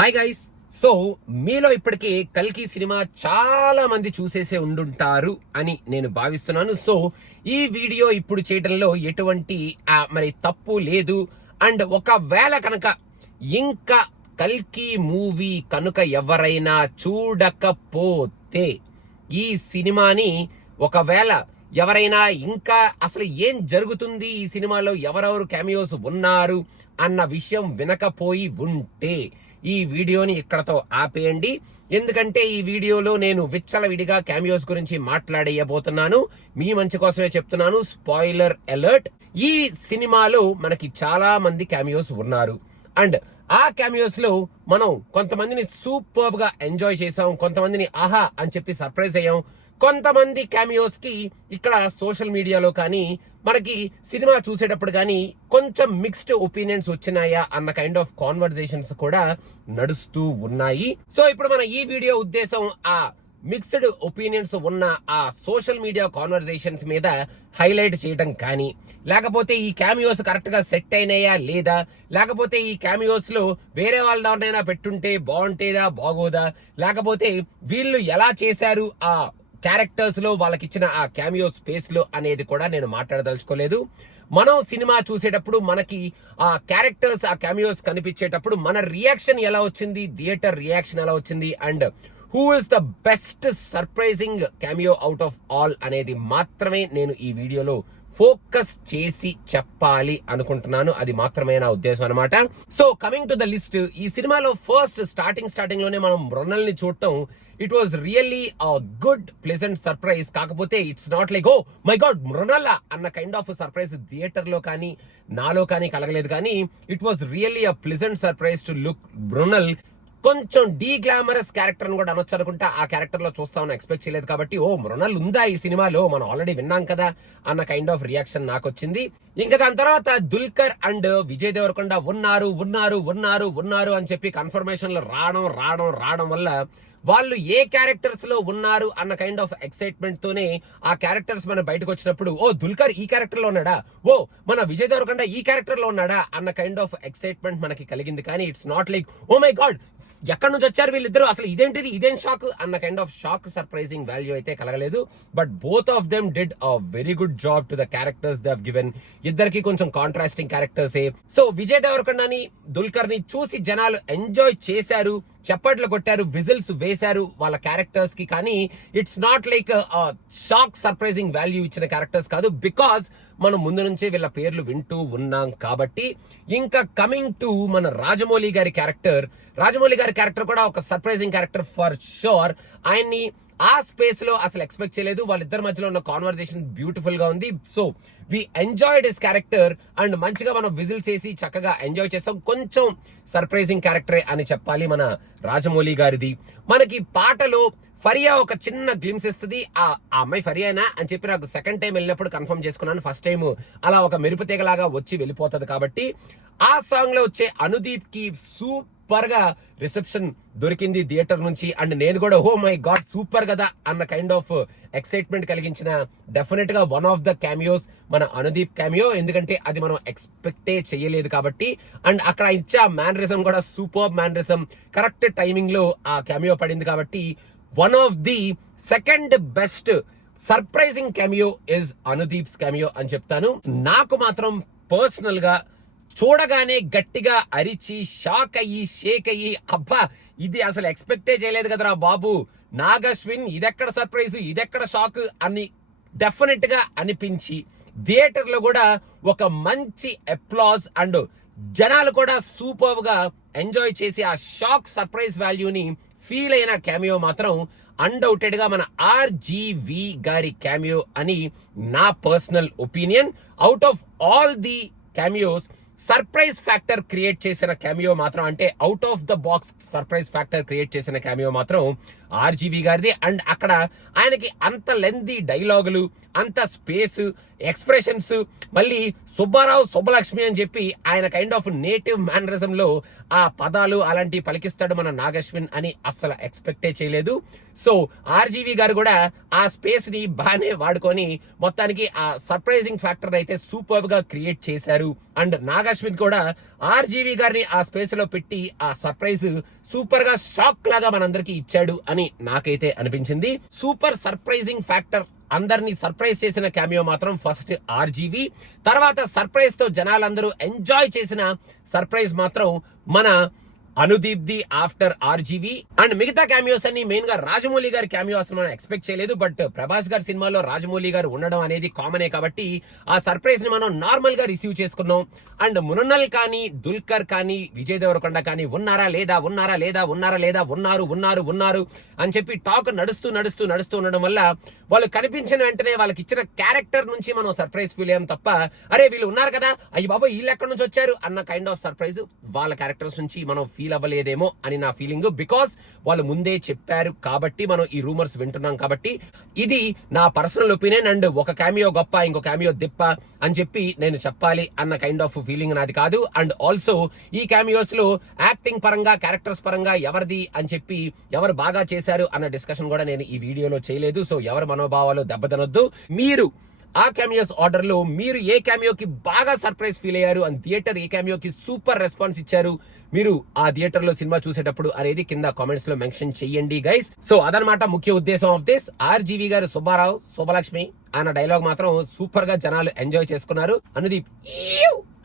Hi guys. So మీలో ఇప్పటికే కల్కి సినిమా చాలా మంది చూసేసే ఉండుంటారు అని నేను భావిస్తున్నాను. సో ఈ వీడియో ఇప్పుడు చేయడంలో ఎటువంటి మరి తప్పు లేదు. అండ్ ఒకవేళ కనుక ఇంకా కల్కి మూవీ కనుక ఎవరైనా చూడకపోతే ఈ సినిమాని ఒకవేళ ఎవరైనా ఇంకా అసలు ఏం జరుగుతుంది ఈ సినిమాలో, ఎవరెవరు క్యామియోస్ ఉన్నారు అన్న విషయం వినకపోయి ఉంటే ఈ వీడియోని ఇక్కడతో ఆపేయండి. ఎందుకంటే ఈ వీడియోలో నేను విచ్చలవిడిగా క్యామియోస్ గురించి మాట్లాడేయబోతున్నాను. మీ మంచి కోసమే చెప్తున్నాను. Spoiler alert. ఈ సినిమాలో మనకి చాలా మంది క్యామియోస్ ఉన్నారు. అండ్ ఆ క్యామియోస్ లో మనం కొంతమందిని సూపర్ గా ఎంజాయ్ చేసాం, కొంతమందిని ఆహా అని చెప్పి సర్ప్రైజ్ అయ్యాం. కొంతమంది క్యామియోస్ కి ఇక్కడ సోషల్ మీడియాలో కానీ మనకి సినిమా చూసేటప్పుడు కానీ కొంచెం మిక్స్డ్ ఒపీనియన్స్ వచ్చినాయా అన్న కైండ్ ఆఫ్ కాన్వర్జేషన్స్ కూడా నడుస్తూ ఉన్నాయి. సో ఇప్పుడు మన ఈ వీడియో ఉద్దేశం ఆ మిక్స్డ్ ఒపీనియన్స్ ఉన్న ఆ సోషల్ మీడియా కాన్వర్జేషన్స్ మీద హైలైట్ చేయడం కానీ, లేకపోతే ఈ క్యామియోస్ కరెక్ట్ గా సెట్ అయినాయా లేదా, లేకపోతే ఈ క్యామియోస్ లో వేరే వాళ్ళ దాంట్లోనైనా పెట్టుంటే బాగుంటేదా బాగోదా, లేకపోతే వీళ్ళు ఎలా చేశారు ఆ క్యారెక్టర్స్ లో వాళ్ళకి ఇచ్చిన ఆ క్యామియో స్పేస్ లో అనేది కూడా నేను మాట్లాడదలుచుకోలేదు. మనం సినిమా చూసేటప్పుడు మనకి ఆ క్యారెక్టర్స్ ఆ క్యామియోస్ కనిపించేటప్పుడు మన రియాక్షన్ ఎలా వచ్చింది, థియేటర్ రియాక్షన్ ఎలా వచ్చింది, and who is the best surprising cameo out of all అనేది మాత్రమే నేను ఈ వీడియోలో ఫోకస్ చేసి చెప్పాలి అనుకుంటున్నాను. అది మాత్రమే నా ఉద్దేశం అనమాట. So coming to the list, ఈ సినిమాలో ఫస్ట్ స్టార్టింగ్ లోనే మనం మృణల్ ని చూడటం, it was really a good pleasant surprise. కాకపోతే it's not like oh my god Mrunal అన్న కైండ్ ఆఫ్ సర్ప్రైజ్ థియేటర్ లో కానీ నాలో కానీ కలగలేదు. కానీ it was really a pleasant surprise to look Mrunal. కొంచెం డీ గ్లామరస్ క్యారెక్టర్ అని కూడా అనొచ్చు అనుకుంటా. ఆ క్యారెక్టర్ లో చూస్తామని ఎక్స్పెక్ట్ చేయలేదు. కాబట్టి ఓ మృణల్ ఉందా ఈ సినిమాలో, మనం ఆల్రెడీ విన్నాం కదా అన్న కైండ్ ఆఫ్ రియాక్షన్ నాకు వచ్చింది. ఇంకా దాని తర్వాత దుల్కర్ అండ్ విజయ్ దేవరకొండ ఉన్నారు అని చెప్పి కన్ఫర్మేషన్లు రావడం వల్ల వాళ్ళు ఏ క్యారెక్టర్స్ లో ఉన్నారు అన్న కైండ్ ఆఫ్ ఎక్సైట్మెంట్ తోనే ఆ క్యారెక్టర్స్ మన బయటకు వచ్చినప్పుడు ఓ దుల్కర్ ఈ క్యారెక్టర్ లో ఉన్నాడా, ఓ మన విజయ్ దేవరకొండ ఈ క్యారెక్టర్ లో ఉన్నాడా అన్న కైండ్ ఆఫ్ ఎక్సైట్మెంట్ మనకి కలిగింది. కానీ it's not like oh my God ఎక్కడి నుంచి వచ్చారు వీళ్ళిద్దరు, అసలు ఇదేం షాక్ అన్న kind of shock surprising value అయితే కలగలేదు. But both of them did a very good job to the characters they have given. ఇద్దరికి కొంచెం కాంట్రాస్టింగ్ క్యారెక్టర్సే. సో విజయ్ దేవరకొండని దుల్కర్ ని చూసి జనాలు ఎంజాయ్ చేశారు, చప్పట్లు కొట్టారు, విజిల్స్ వేశారు వాళ్ళ క్యారెక్టర్స్ కి. కానీ it's not like shock surprising value ఇచ్చిన క్యారెక్టర్స్ కాదు, బికాస్ మనం ముందు నుంచే వీళ్ళ పేర్లు వింటూ ఉన్నాం కాబట్టి. ఇంకా కమింగ్ టు మన రాజమౌళి గారి క్యారెక్టర్ కూడా ఒక సర్ప్రైజింగ్ క్యారెక్టర్ ఫర్ షూర్. ఆయన్ని ఆ స్పేస్ లో అసలు ఎక్స్పెక్ట్ చేయలేదు. వాళ్ళిద్దరి మధ్యలో ఉన్న కాన్వర్జేషన్ బ్యూటిఫుల్ గా ఉంది. So we enjoyed his character and మంచిగా మనం విజిల్స్ వేసి చక్కగా ఎంజాయ్ చేస్తాం. కొంచెం సర్ప్రైజింగ్ క్యారెక్టరే అని చెప్పాలి మన రాజమౌళి గారిది. మనకి పాటలో ఫరియా ఒక చిన్న గ్లిమ్స్ ఇస్తుంది. ఆ అమ్మాయి ఫరియానా అని చెప్పి నాకు సెకండ్ టైం వెళ్ళినప్పుడు కన్ఫర్మ్ చేసుకున్నాను. ఫస్ట్ టైం అలా ఒక మెరుపు తీగలాగా వచ్చి వెళ్ళిపోతుంది. కాబట్టి ఆ సాంగ్ లో వచ్చే అనుదీప్ కి సూపర్ గా రిసెప్షన్ దొరికింది థియేటర్ నుంచి. అండ్ నేను కూడా ఓ మై గాడ్ సూపర్ కదా అన్న కైండ్ ఆఫ్ ఎక్సైట్మెంట్ కలిగించిన డెఫినెట్ గా వన్ ఆఫ్ ద క్యామియోస్ మన అనుదీప్ క్యామియో. ఎందుకంటే అది మనం ఎక్స్పెక్టే చేయలేదు కాబట్టి. అండ్ అక్కడ ఇచ్చే మేనరిజం కూడా సూపర్ మేనరిజం, కరెక్ట్ టైమింగ్ లో ఆ క్యామియో పడింది. కాబట్టి one of the second best surprising cameo is Anudeep's cameo అని చెప్తాను. నాకు మాత్రం పర్సనల్ గా చూడగానే గట్టిగా అరిచి షాక్ అయ్యి షేక్ అయ్యి అబ్బా ఇది అసలు ఎక్స్పెక్టే చేయలేదు కదరా బాబు, నాగశ్విన్ ఇదెక్కడ సర్ప్రైజ్ ఇదెక్కడ షాక్ అని డెఫినెట్ గా అనిపించి థియేటర్ లో కూడా ఒక మంచి అప్లాజ్ అండ్ జనాలు కూడా సూపర్ గా ఎంజాయ్ చేసి ఆ షాక్ సర్ప్రైజ్ వాల్యూని ఫీల్ అయిన క్యామియో మాత్రం అన్డౌటెడ్ గా మన ఆర్జీవి గారి క్యామియో అని నా personal opinion. Out of all the cameos surprise factor create చేసిన క్యామియో మాత్రం, అంటే out of the box surprise factor create చేసిన క్యామియో మాత్రం ఆర్జీవి గారిది. అండ్ అక్కడ ఆయనకి అంత లెంతీ డైలాగులు, అంత స్పేస్, ఎక్స్ప్రెషన్స్, మళ్ళీ సుబ్బారావు సుబ్బలక్ష్మి అని చెప్పి ఆయన కైండ్ ఆఫ్ నేటివ్ మేనరిజం లో ఆ పదాలు అలాంటివి పలికిస్తాడు మన నాగశ్విన్ అని అస్సలు ఎక్స్పెక్టే చేయలేదు. సో ఆర్జీవి గారు కూడా ఆ స్పేస్ ని బాగానే వాడుకొని మొత్తానికి ఆ సర్ప్రైజింగ్ ఫ్యాక్టర్ అయితే సూపర్ గా క్రియేట్ చేశారు. అండ్ నాగశ్విన్ కూడా ఆర్జీవి గారిని ఆ స్పేస్ లో పెట్టి ఆ సర్ప్రైజ్ సూపర్ గా షాక్ లాగా మనందరికి ఇచ్చాడు అని నాకైతే అనిపించింది. సూపర్ సర్ప్రైజింగ్ ఫ్యాక్టర్ అందరినీ సర్ప్రైజ్ చేసిన క్యామియో మాత్రం ఫస్ట్ ఆర్జీవి, తర్వాత సర్ప్రైజ్ తో జనాలందరూ ఎంజాయ్ చేసిన సర్ప్రైజ్ మాత్రం మన Anudeep the after RGV. And మిగతా క్యామియోస్ అన్ని మెయిన్ గా రాజమౌళి గారి క్యామియో అసలు మనం ఎక్స్పెక్ట్ చేయలేదు. బట్ ప్రభాస్ గారి సినిమాలో రాజమౌళి గారు ఉండడం అనేది కామనే కాబట్టి ఆ సర్ప్రైజ్ ని మనం నార్మల్ గా రిసీవ్ చేసుకున్నాం. అండ్ మునన్నల్ కానీ దుల్కర్ కానీ విజయ్ దేవరకొండ కానీ ఉన్నారు అని చెప్పి టాక్ నడుస్తూ ఉండడం వల్ల వాళ్ళు కనిపించిన వెంటనే వాళ్ళకి ఇచ్చిన క్యారెక్టర్ నుంచి మనం సర్ప్రైజ్ ఫీల్ అయ్యాం తప్ప అరే వీళ్ళు ఉన్నారు కదా అయ్యి బాబా వీళ్ళు ఎక్కడి నుంచి వచ్చారు అన్న కైండ్ ఆఫ్ సర్ప్రైజ్ వాళ్ళ క్యారెక్టర్స్ నుంచి మనం ఫీల్ అవ్వలేదేమో అని నా ఫీలింగ్. బికాస్ వాళ్ళు ముందే చెప్పారు కాబట్టి మనం ఈ రూమర్స్ వింటున్నాం కాబట్టి ఇది నా పర్సనల్ ఒపీనియన్. అండ్ ఒక క్యామియో గొప్ప ఇంకో క్యామియో దిప్ప అని చెప్పి నేను చెప్పాలి అన్న కైండ్ ఆఫ్ ఫీలింగ్ నాది కాదు. అండ్ ఆల్సో ఈ క్యామియోస్ లో యాక్టింగ్ పరంగా క్యారెక్టర్స్ పరంగా ఎవరిది అని చెప్పి ఎవరు బాగా చేశారు అన్న డిస్కషన్ కూడా నేను ఈ వీడియోలో చేయలేదు. సో ఎవరు మనోభావాలు దెబ్బతినొద్దు. మీరు ఆ క్యామియోస్ ఆర్డర్ లో మీరు ఏ క్యామియోకి బాగా సర్ప్రైజ్ ఫీల్ అయ్యారు అండ్ థియేటర్ ఏ క్యామియోకి సూపర్ రెస్పాన్స్ ఇచ్చారు మీరు ఆ థియేటర్ లో సినిమా చూసేటప్పుడు అనేది కింద కామెంట్స్ లో మెన్షన్ చెయ్యండి గైస్. సో అదనమాట ముఖ్య ఉద్దేశం ఆఫ్ దిస్. ఆర్జీవి గారు సుబ్బారావు శుభలక్ష్మి అన్న డైలాగ్ మాత్రం సూపర్ గా జనాలు ఎంజాయ్ చేసుకున్నారు. అనుదీప్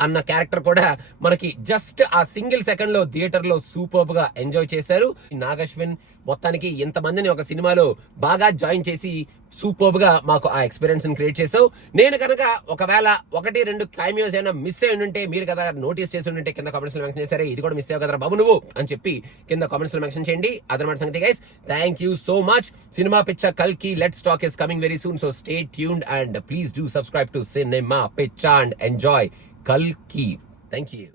అన్న క్యారెక్టర్ కూడా మనకి జస్ట్ ఆ సింగిల్ సెకండ్ లో థియేటర్ లో సూపర్ గా ఎంజాయ్ చేశారు. నాగశ్విన్ మొత్తానికి ఎంతమందిని ఒక సినిమాలో బాగా జాయిన్ చేసి సూపర్ గా మాకు ఆ ఎక్స్పీరియన్స్ క్రియేట్ చేసావు. నేను కనుక ఒకవేళ 1-2 క్యామియోస్ అయినా మిస్ అయి ఉంటే మీరు కదా నోటీస్ చేసి ఉంటే కింద కామెంట్స్ లో మెన్షన్ చేశారే ఇది కూడా మిస్ అయ్యావు కదా బాబు నువ్వు అని చెప్పి కింద కామెంట్స్ లో మెన్షన్ చేయండి. అదనమాట సంగతి guys. Thank you so much. సినిమా పిచ్చ కల్కి let's talk is coming very soon. So stay tuned and please do subscribe to సినిమా పిచ్చ and enjoy Kalki. Thank you.